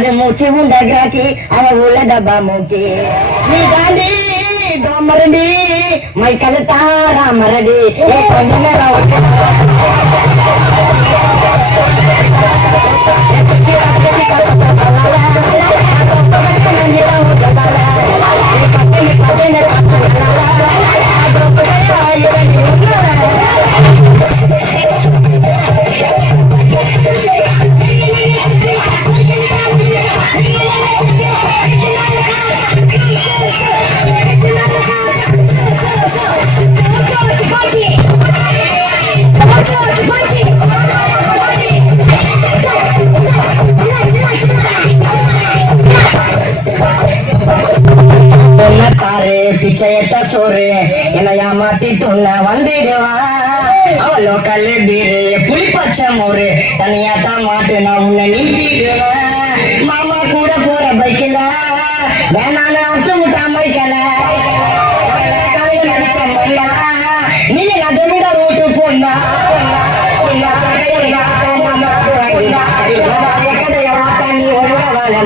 అది ముచ్చి దగ్గరకి ఆమె ఊళ్ళ డబ్బా ముక్కి మీ గాంధీ డొమ్మరండి మై కలతా రామరడి ఏ కొంచెం நிச்சயத்தை விட்டு தாரு பிச்சையத்த சோறு. என்னை ஏமாத்தி துண்ண வந்துடுவா. அவளோ கல்லு பீரு புளி பச்சை மோரு. தனியா தான் மாட்டு நான் உன்னை நிறுத்திடுவேன். மாமா கூட போற பைக்கில வேணான்னு அர்த்தம் முட்டா மைக்கல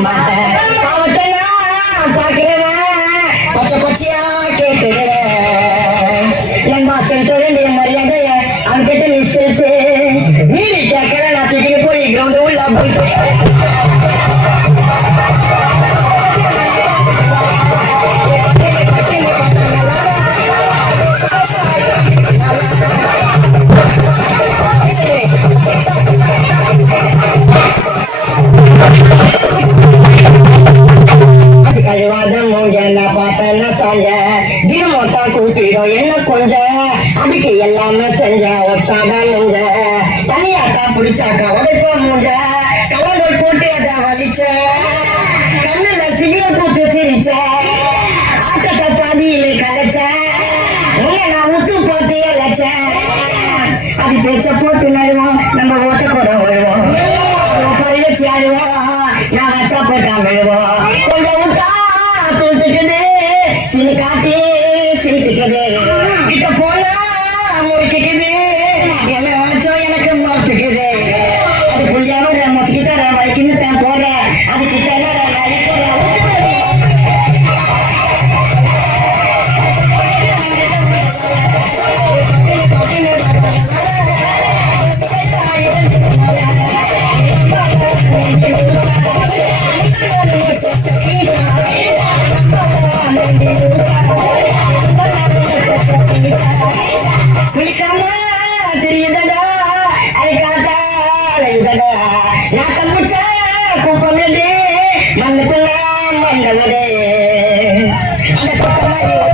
மாட்டேன் playground all up with Thank சாஞ்ச தினமோட்டா கூப்பிடும் என்ன கொஞ்சம் அதுக்கு எல்லாமே செஞ்ச ஒச்சாடா நெஞ்ச. தனியாட்டா பிடிச்சாக்கா உடைப்பா மூஞ்ச. கலங்கள் போட்டு அதை வலிச்ச கண்ணுல சிக்னல் கூத்து சிரிச்ச. ஆட்டத்தை பாதியிலே கலைச்ச. உன்னை நான் உத்து போட்டு இழைச்ச. அது பேச்ச போட்டு நடுவோம். நம்ம ஓட்ட கூட வருவோம். பறி வச்சு ஆடுவோம். நான் வச்சா போட்டா விழுவோம் கொஞ்சம் சினி காட்டி சிரித்துக்குது கிட்ட போனா முறுக்கிக்குது என்ன వెంకట నా తమ్ముచ్చ కుప్పమిడి మన్నుతున్నా మన్నవుడే అంత కొత్త